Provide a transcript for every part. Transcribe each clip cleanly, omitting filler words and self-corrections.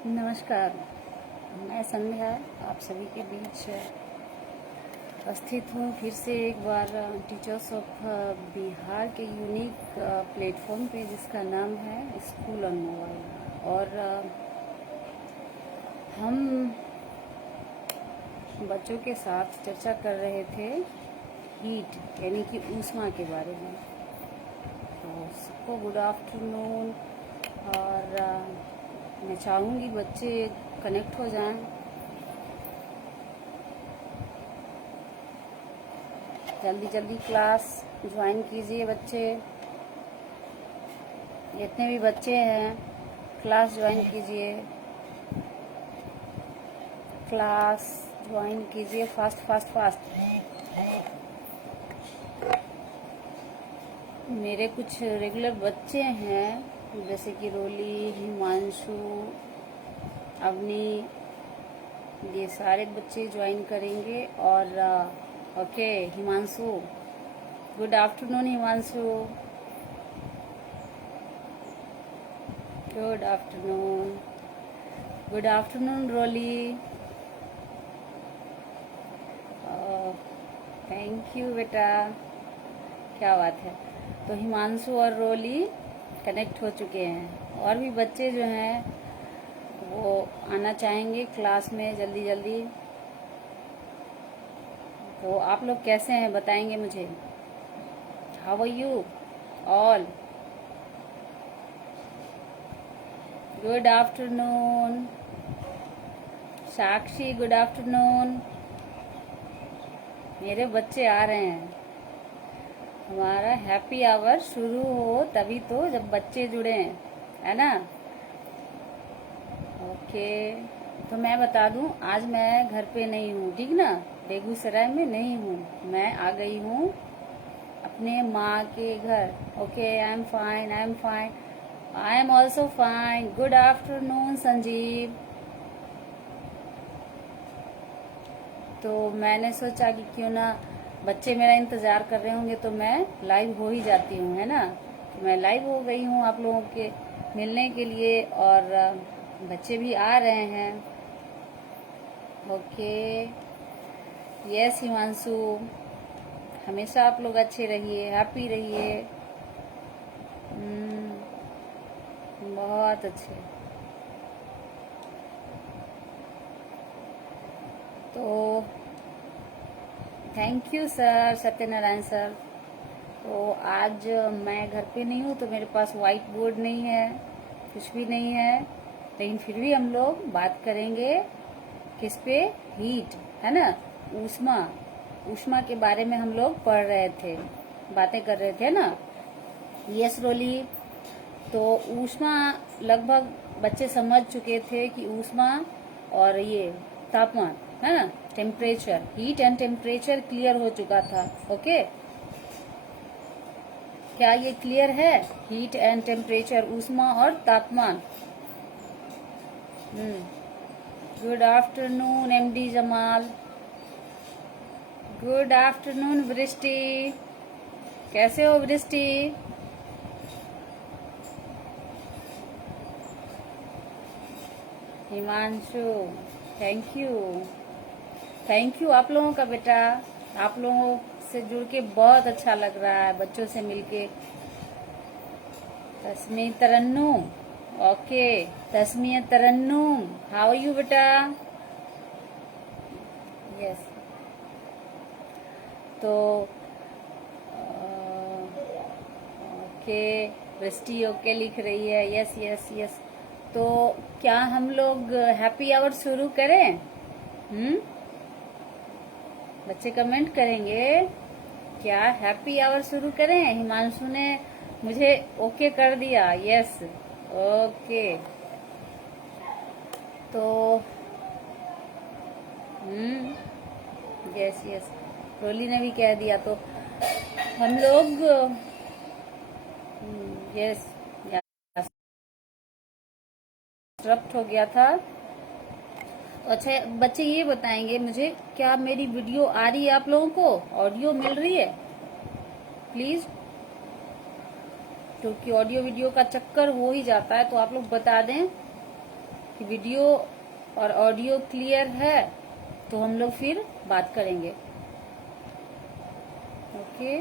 नमस्कार। मैं संध्या आप सभी के बीच उपस्थित हूँ फिर से एक बार टीचर्स ऑफ बिहार के यूनिक प्लेटफॉर्म पे जिसका नाम है स्कूल ऑन मोबाइल। और हम बच्चों के साथ चर्चा कर रहे थे हीट यानी कि ऊष्मा के बारे में। तो सबको गुड आफ्टरनून। और मैं चाहूँगी बच्चे कनेक्ट हो जाएं। जल्दी जल्दी क्लास ज्वाइन कीजिए बच्चे, जितने भी बच्चे हैं क्लास ज्वाइन कीजिए, क्लास ज्वाइन कीजिए फास्ट फास्ट फास्ट। मेरे कुछ रेगुलर बच्चे हैं जैसे कि रोली, हिमांशु, अवनी, ये सारे बच्चे ज्वाइन करेंगे। और okay Himanshu, good afternoon Himanshu, good afternoon. Good afternoon Roli. Thank you बेटा, क्या बात है। तो हिमांशु और रोली कनेक्ट हो चुके हैं। और भी बच्चे जो हैं वो आना चाहेंगे क्लास में जल्दी जल्दी। तो आप लोग कैसे हैं बताएंगे मुझे। How are you all. Good afternoon Sakshi, good afternoon. मेरे बच्चे आ रहे हैं। हमारा हैप्पी आवर शुरू हो तभी तो जब बच्चे जुड़े हैं, है ना। ओके, तो मैं बता दूं आज मैं घर पे नहीं हूँ, ठीक ना, बेगूसराय में नहीं हूँ। मैं आ गई हूँ अपने माँ के घर। Okay, I am fine, I am fine, I am also fine. Good afternoon Sanjeev. तो मैंने सोचा कि क्यों ना, बच्चे मेरा इंतजार कर रहे होंगे तो मैं लाइव हो ही जाती हूँ, है ना। तो मैं लाइव हो गई हूँ आप लोगों के मिलने के लिए। और बच्चे भी आ रहे हैं। ओके, यस हिमांशु, हमेशा आप लोग अच्छे रहिए, हैप्पी रहिए। बहुत अच्छे। तो thank you sir, Satyanarayan sir. तो आज मैं घर पे नहीं हूँ तो मेरे पास व्हाइट बोर्ड नहीं है, कुछ भी नहीं है, लेकिन फिर भी हम लोग बात करेंगे किस पे, हीट, है ना, ऊष्मा। ऊष्मा के बारे में हम लोग पढ़ रहे थे, बातें कर रहे थे ना। यस रोली। तो ऊष्मा लगभग बच्चे समझ चुके थे कि ऊष्मा और ये तापमान, है ना, temperature, heat and temperature clear हो चुका था। ओके, क्या ये क्लियर है। हीट एंड टेम्परेचर, ऊष्मा और तापमान। Good afternoon MD Jamal. Good afternoon वृष्टि, कैसे हो वृष्टि। Himanshu, thank you, thank you आप लोगों का बेटा। आप लोगों से जुड़ के बहुत अच्छा लग रहा है, बच्चों से मिलके। Tasmi Tarannum, okay, Tasmi Tarannum, how are you बेटा। यस, तो ओके, वृष्टि ओके लिख रही है। Yes yes yes. तो क्या हम लोग हैप्पी आवर शुरू करें। बच्चे कमेंट करेंगे क्या हैप्पी आवर शुरू करें। हिमांशु ने मुझे ओके कर दिया। Yes, okay. तो यस यस, रोली ने भी कह दिया। तो हम लोग यस, डिस्टर्ब हो गया था। अच्छा बच्चे ये बताएंगे मुझे, क्या मेरी वीडियो आ रही है आप लोगों को, ऑडियो मिल रही है प्लीज। क्योंकि ऑडियो वीडियो का चक्कर हो ही जाता है, तो आप लोग बता दें कि वीडियो और ऑडियो क्लियर है तो हम लोग फिर बात करेंगे। ओके,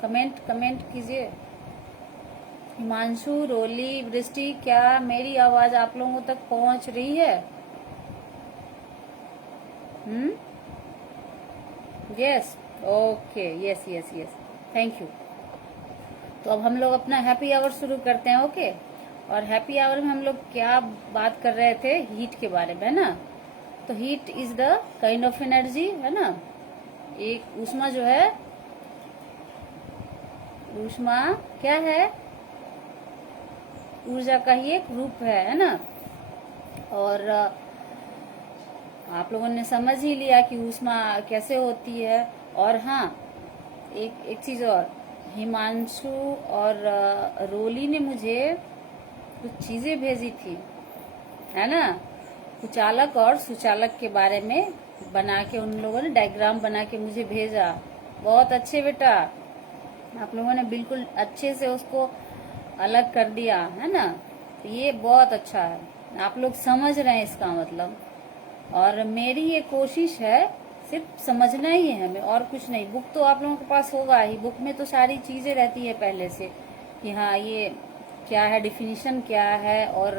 कमेंट कीजिए। हिमांशु, रोली, वृष्टि, क्या मेरी आवाज आप लोगों तक पहुंच रही है? Yes, okay, yes yes yes, thank you. तो अब हम लोग अपना हैप्पी आवर शुरू करते हैं। ओके, और हैप्पी आवर में हम लोग क्या बात कर रहे थे? हीट के बारे में, है ना। तो heat is the kind of energy, है ना। एक ऊष्मा जो है, ऊष्मा क्या है? ऊर्जा का ही एक रूप है ना। और आप लोगों ने समझ ही लिया कि ऊष्मा कैसे होती है। और हाँ, एक चीज और, हिमांशु और रोली ने मुझे कुछ चीजें भेजी थी, है ना। कुचालक और सुचालक के बारे में बना के उन लोगों ने डायग्राम बना के मुझे भेजा। बहुत अच्छे बेटा, आप लोगों ने बिल्कुल अच्छे से उसको अलग कर दिया, है ना। तो ये बहुत अच्छा है, आप लोग समझ रहे हैं इसका मतलब। और मेरी ये कोशिश है, सिर्फ समझना ही है हमें, और कुछ नहीं। बुक तो आप लोगों के पास होगा ही, बुक में तो सारी चीजें रहती है पहले से कि हाँ ये क्या है, डिफिनीशन क्या है, और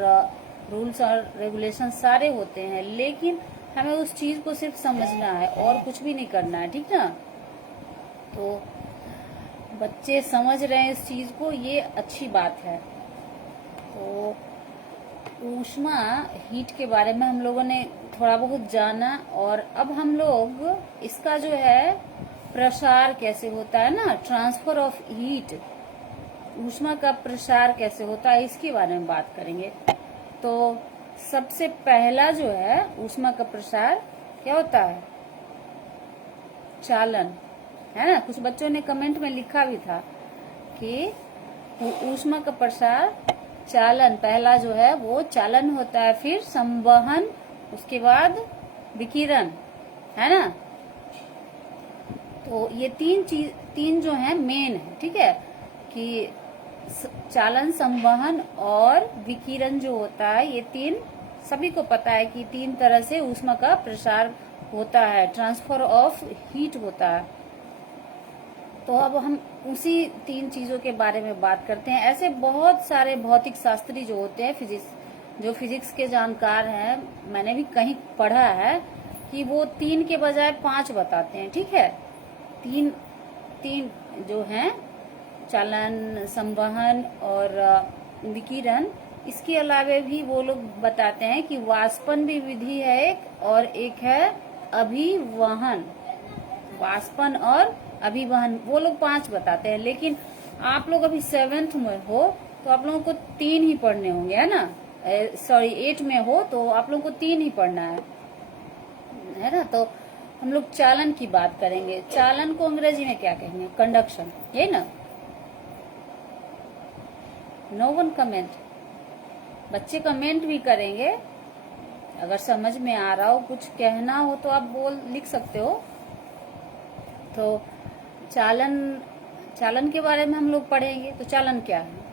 रूल्स और रेगुलेशन सारे होते हैं। लेकिन हमें उस चीज को सिर्फ समझना है और कुछ भी नहीं करना है, ठीक ना। तो बच्चे समझ रहे हैं इस चीज को, ये अच्छी बात है। तो ऊष्मा, हीट के बारे में हम लोगों ने थोड़ा बहुत जाना। और अब हम लोग इसका जो है प्रसार कैसे होता है ना, ट्रांसफर ऑफ हीट, ऊष्मा का प्रसार कैसे होता है, इसके बारे में बात करेंगे। तो सबसे पहला जो है ऊष्मा का प्रसार क्या होता है? चालन, है ना। कुछ बच्चों ने कमेंट में लिखा भी था कि ऊष्मा का प्रसार चालन, पहला जो है वो चालन होता है, फिर संवहन, उसके बाद विकिरण, है ना। तो ये तीन जो है मेन है, ठीक है, कि चालन, संवहन और विकिरण जो होता है, ये तीन सभी को पता है कि तीन तरह से ऊष्मा का प्रसार होता है, ट्रांसफर ऑफ हीट होता है। तो अब हम उसी तीन चीजों के बारे में बात करते हैं। ऐसे बहुत सारे भौतिक शास्त्री जो होते हैं, फिजिक्स के जानकार हैं, मैंने भी कहीं पढ़ा है कि वो 3 के बजाय 5 बताते हैं, ठीक है। तीन जो हैं, चालन, संवहन और विकिरण, इसके अलावे भी वो लोग बताते हैं कि वाष्पन भी विधि है एक, और एक है अभिवहन। वाष्पन और अभिवहन, वो लोग 5 बताते हैं। लेकिन आप लोग अभी 7th में हो तो आप लोगों को 3 ही पढ़ने होंगे, है ना। सॉरी 8 में हो तो आप लोगों को 3 ही पढ़ना है ना। तो हम लोग चालन की बात करेंगे। चालन को अंग्रेजी में क्या कहेंगे? कंडक्शन, यही ना। नो वन कमेंट, बच्चे कमेंट भी करेंगे। अगर समझ में आ रहा हो, कुछ कहना हो तो आप लिख सकते हो। तो चालन के बारे में हम लोग पढ़ेंगे। तो चालन क्या है?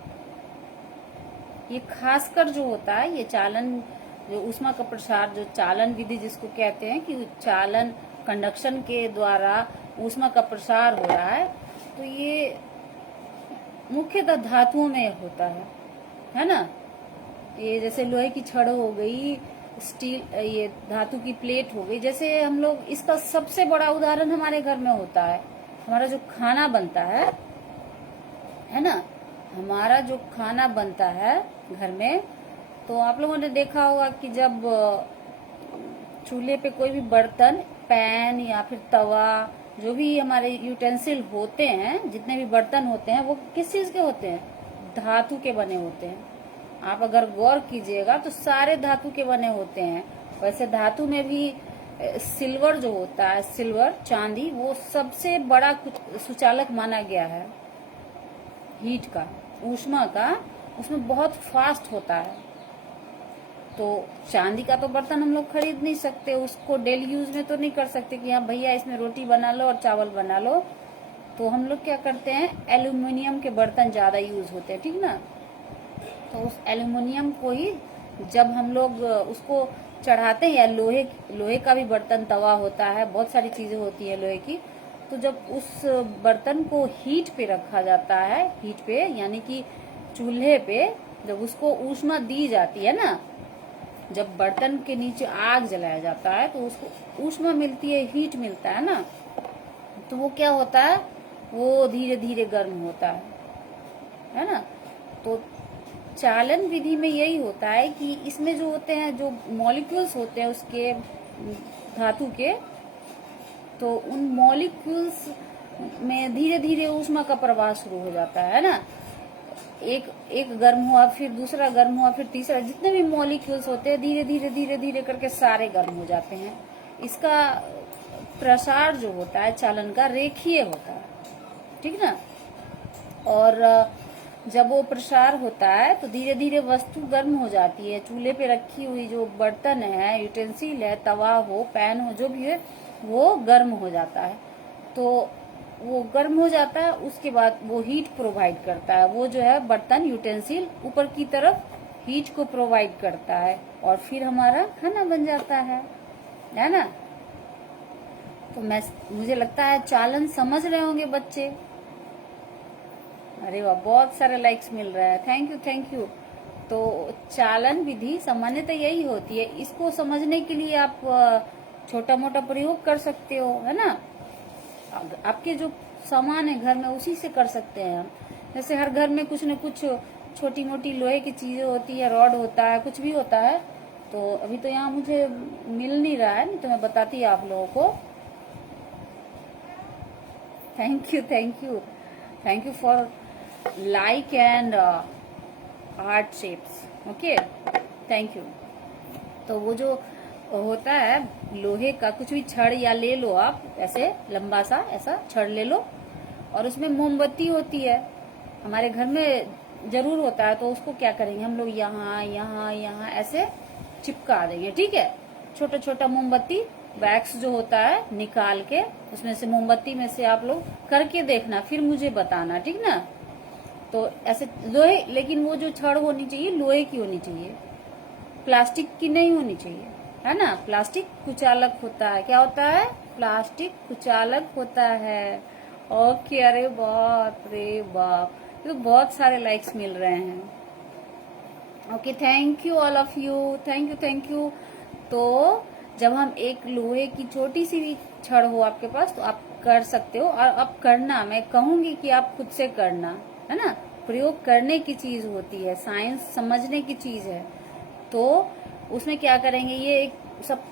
ये खासकर जो होता है, ये चालन, जो ऊष्मा का प्रसार, जो चालन विधि जिसको कहते हैं, कि चालन, कंडक्शन के द्वारा ऊष्मा का प्रसार हो रहा है, तो ये मुख्यतः धातुओं में होता है ना। ये जैसे लोहे की छड़ हो गई, स्टील, ये धातु की प्लेट हो गई। जैसे हम लोग, इसका सबसे बड़ा उदाहरण हमारे घर में होता है, हमारा जो खाना बनता है ना। हमारा जो खाना बनता है घर में, तो आप लोगों ने देखा होगा कि जब चूल्हे पे कोई भी बर्तन, पैन या फिर तवा, जो भी हमारे यूटेंसिल होते हैं, जितने भी बर्तन होते हैं, वो किस चीज के होते हैं? धातु के बने होते हैं। आप अगर गौर कीजिएगा तो सारे धातु के बने होते हैं। वैसे धातु में भी सिल्वर जो होता है, सिल्वर, चांदी, वो सबसे बड़ा सुचालक माना गया है हीट का, ऊष्मा का। उसमें बहुत फास्ट होता है। तो चांदी का तो बर्तन हम लोग खरीद नहीं सकते, उसको डेली यूज में तो नहीं कर सकते कि हाँ भैया इसमें रोटी बना लो और चावल बना लो। तो हम लोग क्या करते हैं, एल्यूमिनियम के बर्तन ज्यादा यूज होते हैं, ठीक ना। तो उस एल्युमिनियम को ही जब हम लोग उसको चढ़ाते हैं, या लोहे का भी बर्तन तवा होता है, बहुत सारी चीजें होती है लोहे की, तो जब उस बर्तन को हीट पे रखा जाता है, हीट पे यानी कि चूल्हे पे, जब उसको ऊष्मा दी जाती है ना, जब बर्तन के नीचे आग जलाया जाता है तो उसको ऊष्मा मिलती है, हीट मिलता है ना, तो वो क्या होता है, वो धीरे धीरे गर्म होता है ना। तो चालन विधि में यही होता है कि इसमें जो होते हैं, जो मॉलिक्यूल्स होते हैं उसके धातु के, तो उन मॉलिक्यूल्स में धीरे धीरे ऊष्मा का प्रवाह शुरू हो जाता है ना। एक गर्म हुआ, फिर दूसरा गर्म हुआ, फिर तीसरा, जितने भी मॉलिक्यूल्स होते हैं धीरे धीरे धीरे धीरे करके सारे गर्म हो जाते हैं। इसका प्रसार जो होता है चालन का रेखीय होता है, ठीक ना। और जब वो प्रसार होता है तो धीरे धीरे वस्तु गर्म हो जाती है। चूल्हे पे रखी हुई जो बर्तन है, यूटेंसिल है, तवा हो, पैन हो, जो भी है, वो गर्म हो जाता है। तो वो गर्म हो जाता है, उसके बाद वो हीट प्रोवाइड करता है। वो जो है बर्तन, यूटेंसिल ऊपर की तरफ हीट को प्रोवाइड करता है और फिर हमारा खाना बन जाता है ना। तो मुझे लगता है चालन समझ रहे होंगे बच्चे। अरे वाह, बहुत सारे लाइक्स मिल रहा है, थैंक यू। तो चालन विधि सामान्यतः यही होती है। इसको समझने के लिए आप छोटा मोटा प्रयोग कर सकते हो, है ना। आपके जो सामान है घर में उसी से कर सकते हैं हम। जैसे हर घर में कुछ न कुछ छोटी मोटी लोहे की चीजें होती है, रॉड होता है, कुछ भी होता है। तो अभी तो यहाँ मुझे मिल नहीं रहा है, नहीं तो मैं बताती आप लोगों को। Thank you for like and heart shapes, okay, thank you. तो वो जो होता है लोहे का कुछ भी छड़ या ले लो आप, ऐसे लंबा सा ऐसा छड़ ले लो, और उसमें मोमबत्ती होती है, हमारे घर में जरूर होता है। तो उसको क्या करेंगे हम लोग, यहाँ यहाँ यहाँ ऐसे चिपका देंगे, ठीक है। छोटा छोटा मोमबत्ती, वैक्स जो होता है निकाल के उसमें से, मोमबत्ती में से आप लोग करके देखना, फिर मुझे बताना, ठीक ना। तो ऐसे लोहे, लेकिन वो जो छड़ होनी चाहिए लोहे की होनी चाहिए, प्लास्टिक की नहीं होनी चाहिए, है ना। प्लास्टिक कुचालक होता है। क्या होता है? प्लास्टिक कुचालक होता है। ओके, अरे बाप रे बाप, तो बहुत सारे लाइक्स मिल रहे हैं। Okay, thank you all of you, thank you. तो जब हम एक लोहे की छोटी सी भी छड़ हो आपके पास तो आप कर सकते हो, और अब करना, मैं कहूंगी कि आप खुद से करना, है ना। प्रयोग करने की चीज होती है, साइंस समझने की चीज है। तो उसमें क्या करेंगे, ये एक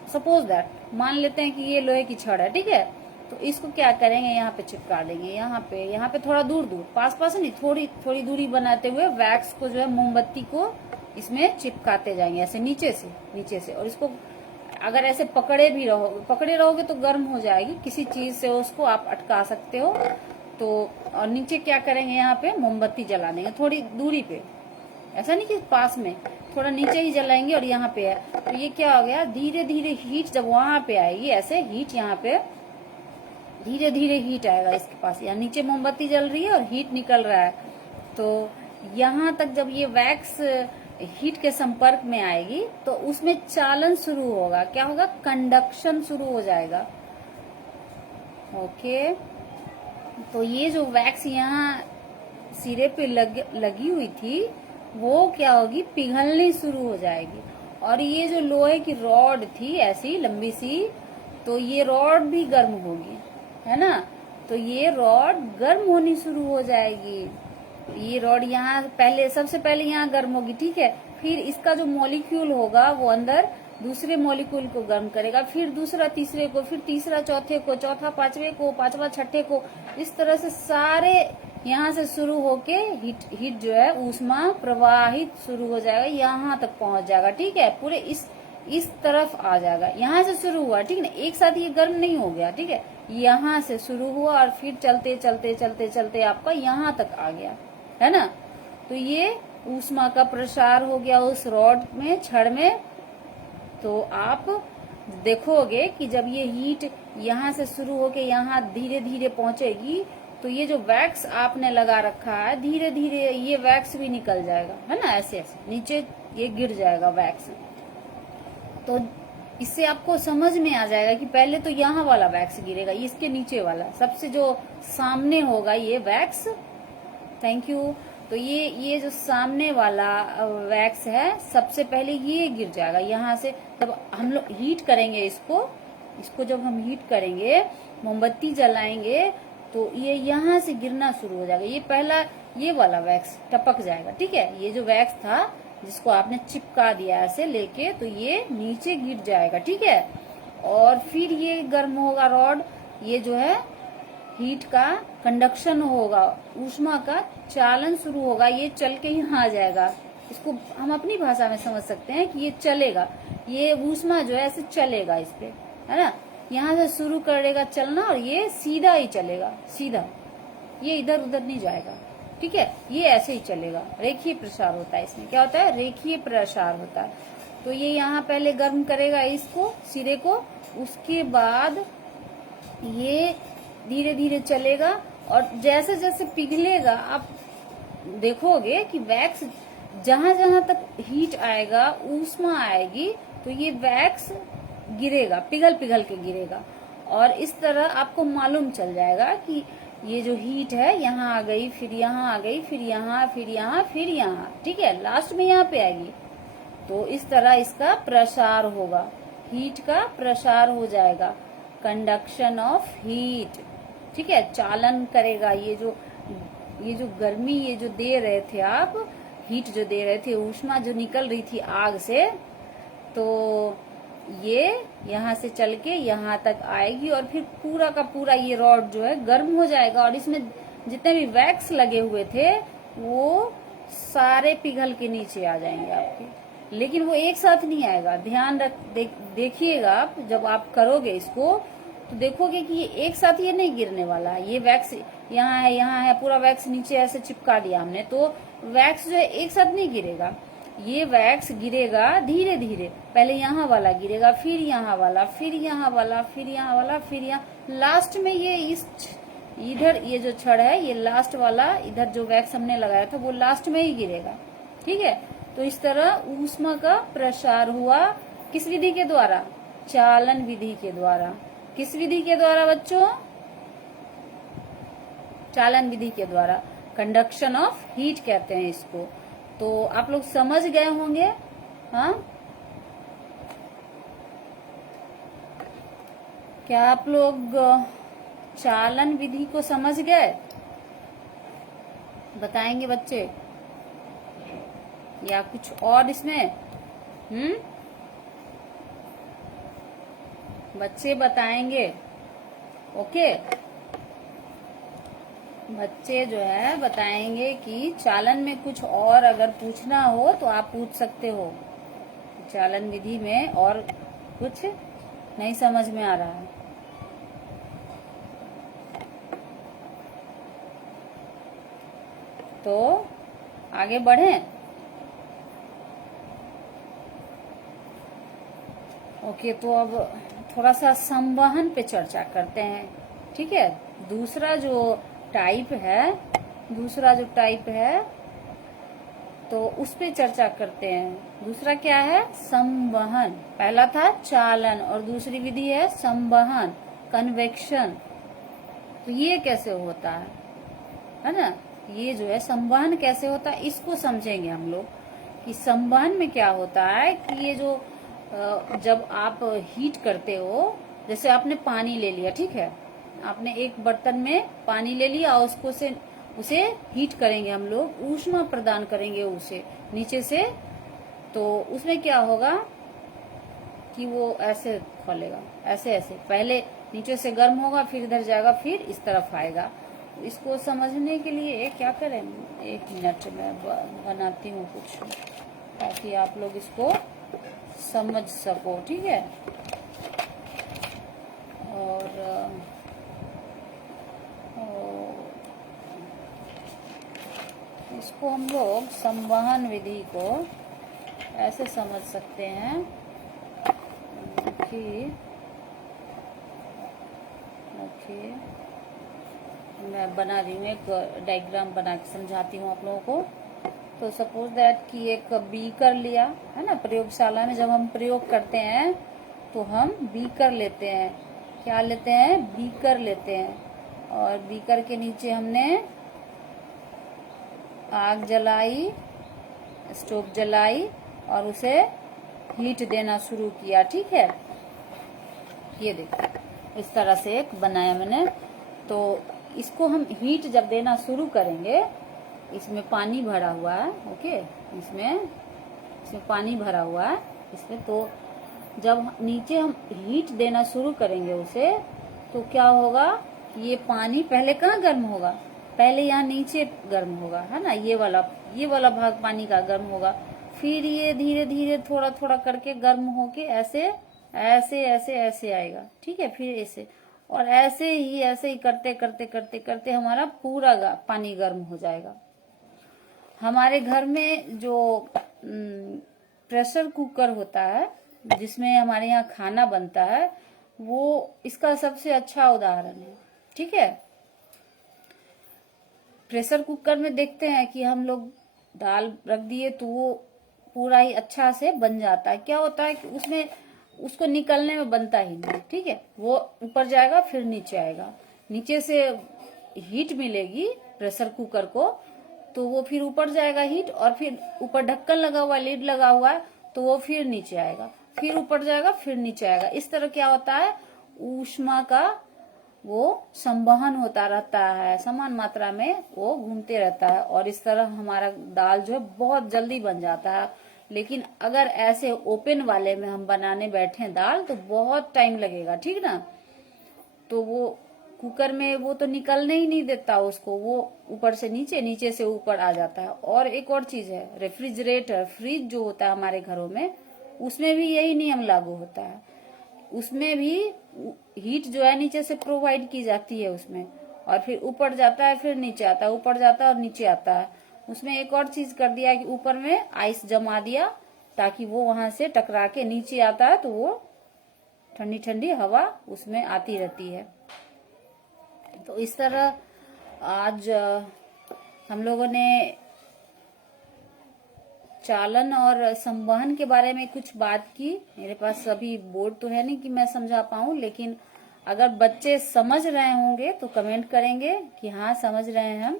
सपोज दैट, मान लेते हैं कि ये लोहे की छड़ है, ठीक है। तो इसको क्या करेंगे, यहाँ पे चिपका देंगे, यहाँ पे थोड़ा दूर दूर, पास पास नहीं, थोड़ी थोड़ी दूरी बनाते हुए वैक्स को जो है, मोमबत्ती को इसमें चिपकाते जाएंगे, ऐसे नीचे से। और इसको अगर ऐसे पकड़े रहोगे तो गर्म हो जाएगी, किसी चीज से उसको आप अटका सकते हो। तो और नीचे क्या करेंगे, यहाँ पे मोमबत्ती जला देंगे थोड़ी दूरी पे, ऐसा नहीं कि पास में, थोड़ा नीचे ही जलाएंगे। और यहाँ पे है, तो ये क्या हो गया, धीरे धीरे हीट जब वहां पे आएगी, ऐसे हीट यहाँ पे धीरे धीरे हीट आएगा इसके पास, या नीचे मोमबत्ती जल रही है और हीट निकल रहा है। तो यहाँ तक जब ये वैक्स हीट के संपर्क में आएगी तो उसमें चालन शुरू होगा। क्या होगा, कंडक्शन शुरू हो जाएगा। ओके, तो ये जो वैक्स यहाँ सिरे पे लगी हुई थी, वो क्या होगी, पिघलनी शुरू हो जाएगी। और ये जो लोहे की रॉड थी ऐसी लंबी सी, तो ये रॉड भी गर्म होगी, है ना। तो ये रॉड गर्म होनी शुरू हो जाएगी। ये रॉड यहाँ सबसे पहले यहाँ गर्म होगी, ठीक है। फिर इसका जो मॉलिक्यूल होगा वो अंदर दूसरे मॉलिक्यूल को गर्म करेगा, फिर दूसरा तीसरे को, फिर तीसरा चौथे को, चौथा पांचवे को, पांचवा छठे को। इस तरह से सारे यहाँ से शुरू होके हीट जो है ऊष्मा प्रवाहित शुरू हो जाएगा, यहाँ तक पहुंच जाएगा, ठीक है। पूरे इस तरफ आ जाएगा, यहाँ से शुरू हुआ, ठीक है ना, एक साथ ये गर्म नहीं हो गया, ठीक है। यहाँ से शुरू हुआ और फिर चलते चलते चलते चलते आपका यहाँ तक आ गया, है ना। तो ये ऊष्मा का प्रसार हो गया उस रॉड में, छड़ में। तो आप देखोगे कि जब ये हीट यहाँ से शुरू होके यहाँ धीरे धीरे पहुंचेगी तो ये जो वैक्स आपने लगा रखा है धीरे धीरे ये वैक्स भी निकल जाएगा, है ना, ऐसे ऐसे नीचे ये गिर जाएगा वैक्स। तो इससे आपको समझ में आ जाएगा कि पहले तो यहाँ वाला वैक्स गिरेगा, इसके नीचे वाला सबसे जो सामने होगा ये वैक्स, थैंक यू। तो ये जो सामने वाला वैक्स है सबसे पहले ये गिर जाएगा यहाँ से। तब हम लोग हीट करेंगे इसको जब हम हीट करेंगे, मोमबत्ती जलाएंगे, तो ये यहाँ से गिरना शुरू हो जाएगा। ये पहला ये वाला वैक्स टपक जाएगा, ठीक है। ये जो वैक्स था जिसको आपने चिपका दिया ऐसे लेके, तो ये नीचे गिर जाएगा, ठीक है। और फिर ये गर्म होगा रॉड, ये जो है हीट का कंडक्शन होगा, ऊष्मा का चालन शुरू होगा, ये चल के यहाँ आ जाएगा। इसको हम अपनी भाषा में समझ सकते हैं कि ये चलेगा, ये ऊष्मा जो है ऐसे चलेगा इस पे, है ना। यहाँ से शुरू करेगा चलना और ये सीधा ही चलेगा, सीधा, ये इधर उधर नहीं जाएगा, ठीक है। ये ऐसे ही चलेगा, रेखीय प्रसार होता है। इसमें क्या होता है, रेखीय प्रसार होता है। तो ये यहाँ पहले गर्म करेगा इसको, सिरे को, उसके बाद ये धीरे धीरे चलेगा और जैसे जैसे पिघलेगा आप देखोगे कि वैक्स जहां जहां तक हीट आएगा, ऊष्मा आएगी, तो ये वैक्स गिरेगा, पिघल पिघल के गिरेगा। और इस तरह आपको मालूम चल जाएगा कि ये जो हीट है यहाँ आ गई, फिर यहाँ आ गई, फिर यहाँ, फिर यहाँ, फिर यहाँ, ठीक है, लास्ट में यहाँ पे आएगी। तो इस तरह इसका प्रसार होगा, हीट का प्रसार हो जाएगा, कंडक्शन ऑफ हीट, ठीक है, चालन करेगा। ये जो गर्मी ये जो दे रहे थे आप, हीट जो दे रहे थे, ऊष्मा जो निकल रही थी आग से, तो ये यहाँ से चल के यहाँ तक आएगी और फिर पूरा का पूरा ये रॉड जो है गर्म हो जाएगा और इसमें जितने भी वैक्स लगे हुए थे वो सारे पिघल के नीचे आ जाएंगे आपके। लेकिन वो एक साथ नहीं आएगा, ध्यान देखिएगा आप जब आप करोगे इसको तो देखोगे कि ये एक साथ ये नहीं गिरने वाला है। ये वैक्स यहाँ है, पूरा वैक्स नीचे ऐसे चिपका दिया हमने, तो वैक्स जो है एक साथ नहीं गिरेगा, ये वैक्स गिरेगा धीरे धीरे। पहले यहाँ वाला गिरेगा, फिर यहाँ वाला, फिर यहाँ वाला, फिर यहाँ वाला, फिर यहाँ, लास्ट में ये इधर ये जो छड़ है ये लास्ट वाला, इधर जो वैक्स हमने लगाया था वो लास्ट में ही गिरेगा, ठीक है। तो इस तरह ऊष्मा का प्रसार हुआ किस विधि के द्वारा, चालन विधि के द्वारा। किस विधि के द्वारा बच्चों, चालन विधि के द्वारा, कंडक्शन ऑफ हीट कहते हैं इसको। तो आप लोग समझ गए होंगे, हाँ, क्या आप लोग चालन विधि को समझ गए, बताएंगे बच्चे, या कुछ और इसमें, बच्चे बताएंगे, ओके। बच्चे जो है बताएंगे कि चालन में कुछ और अगर पूछना हो तो आप पूछ सकते हो, चालन विधि में और कुछ नहीं समझ में आ रहा है। तो आगे बढ़ें, ओके। तो अब थोड़ा सा संवहन पे चर्चा करते हैं, ठीक है। दूसरा जो टाइप है तो उस पे चर्चा करते हैं। दूसरा क्या है, संवहन। पहला था चालन और दूसरी विधि है संवहन, कन्वेक्शन। तो ये कैसे होता है ना, ये जो है संवहन कैसे होता है इसको समझेंगे हम लोग कि संवहन में क्या होता है कि ये जो जब आप हीट करते हो, जैसे आपने पानी ले लिया, ठीक है, आपने एक बर्तन में पानी ले लिया और उसे हीट करेंगे हम लोग, ऊष्मा प्रदान करेंगे उसे नीचे से, तो उसमें क्या होगा कि वो ऐसे खोलेगा, ऐसे ऐसे, पहले नीचे से गर्म होगा, फिर इधर जाएगा, फिर इस तरफ आएगा। इसको समझने के लिए क्या करें, 1 मिनट में बनाती हूँ कुछ ताकि आप लोग इसको समझ सको, ठीक है। और इसको हम लोग संवहन विधि को ऐसे समझ सकते हैं कि मैं बना रही हूँ, एक डायग्राम बना के समझाती हूँ आप लोगों को। तो सपोज दैट कि एक बीकर लिया है ना, प्रयोगशाला में जब हम प्रयोग करते हैं तो हम बीकर लेते हैं। क्या लेते हैं? बीकर लेते हैं। और बीकर के नीचे हमने आग जलाई, स्टोव जलाई और उसे हीट देना शुरू किया। ठीक है, ये देखो इस तरह से एक बनाया मैंने। तो इसको हम हीट जब देना शुरू करेंगे, इसमें पानी भरा हुआ है, ओके, इसमें पानी भरा हुआ है इसमें। तो जब नीचे हम हीट देना शुरू करेंगे उसे, तो क्या होगा? ये पानी पहले कहाँ गर्म होगा? पहले यहाँ नीचे गर्म होगा, है ना, ये वाला भाग पानी का गर्म होगा। फिर ये धीरे धीरे थोड़ा थोड़ा करके गर्म होके ऐसे ऐसे ऐसे ऐसे आएगा। ठीक है, फिर ऐसे और ऐसे ही करते करते करते करते हमारा पूरा पानी गर्म हो जाएगा। हमारे घर में जो प्रेशर कुकर होता है जिसमें हमारे यहाँ खाना बनता है, वो इसका सबसे अच्छा उदाहरण है। ठीक है, प्रेशर कुकर में देखते हैं कि हम लोग दाल रख दिए तो वो पूरा ही अच्छा से बन जाता है। क्या होता है कि उसमें उसको निकलने में बनता ही नहीं। ठीक है, वो ऊपर जाएगा फिर नीचे आएगा, नीचे से हीट मिलेगी प्रेशर कुकर को, तो वो फिर ऊपर जाएगा हीट, और फिर ऊपर ढक्कन लगा हुआ है, लीड लगा हुआ है, तो वो फिर नीचे आएगा, फिर ऊपर जाएगा फिर नीचे आएगा। इस तरह क्या होता है? ऊष्मा का वो संवहन होता रहता है, समान मात्रा में वो घूमते रहता है, और इस तरह हमारा दाल जो है बहुत जल्दी बन जाता है। लेकिन अगर ऐसे ओपन वाले में हम बनाने बैठे दाल तो बहुत टाइम लगेगा। ठीक ना, तो वो कुकर में वो तो निकलने ही नहीं देता उसको, वो ऊपर से नीचे, नीचे से ऊपर आ जाता है। और एक और चीज है, रेफ्रिजरेटर, फ्रिज जो होता है हमारे घरों में, उसमें भी यही नियम लागू होता है। उसमें भी हीट जो है नीचे से प्रोवाइड की जाती है उसमें, और फिर ऊपर जाता है फिर नीचे आता है, ऊपर जाता है और नीचे आता है। उसमें एक और चीज कर दिया कि ऊपर में आइस जमा दिया ताकि वो वहां से टकरा के नीचे आता है, तो वो ठंडी ठंडी हवा उसमें आती रहती है। तो इस तरह आज हम लोगों ने चालन और संवहन के बारे में कुछ बात की। मेरे पास अभी बोर्ड तो है नहीं कि मैं समझा पाऊं, लेकिन अगर बच्चे समझ रहे होंगे तो कमेंट करेंगे कि हाँ समझ रहे हैं हम।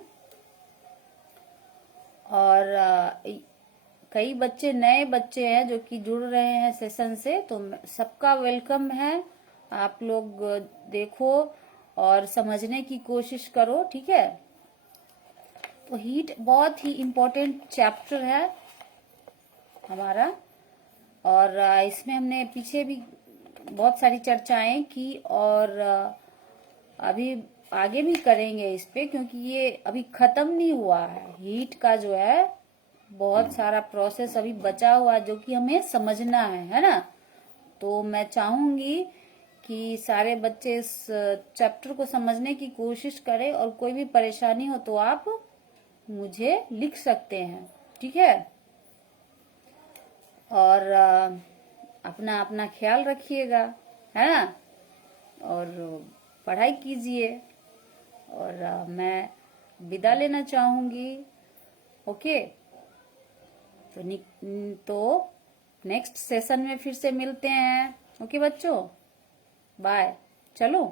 और कई बच्चे नए बच्चे हैं जो कि जुड़ रहे हैं सेशन से, तो सबका वेलकम है। आप लोग देखो और समझने की कोशिश करो। ठीक है, तो हीट बहुत ही इम्पोर्टेंट चैप्टर है हमारा, और इसमें हमने पीछे भी बहुत सारी चर्चाएं की, और अभी आगे भी करेंगे इस पे, क्योंकि ये अभी खत्म नहीं हुआ है। हीट का जो है बहुत सारा प्रोसेस अभी बचा हुआ है जो कि हमें समझना है ना। तो मैं चाहूंगी कि सारे बच्चे इस चैप्टर को समझने की कोशिश करें, और कोई भी परेशानी हो तो आप मुझे लिख सकते हैं। ठीक है, और अपना अपना ख्याल रखिएगा, है ना, और पढ़ाई कीजिए। और मैं विदा लेना चाहूंगी। ओके, तो नेक्स्ट सेशन में फिर से मिलते हैं। ओके बच्चों, बाय। चलो,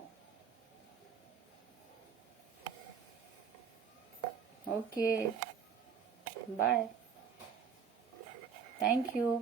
ओके, बाय, थैंक यू।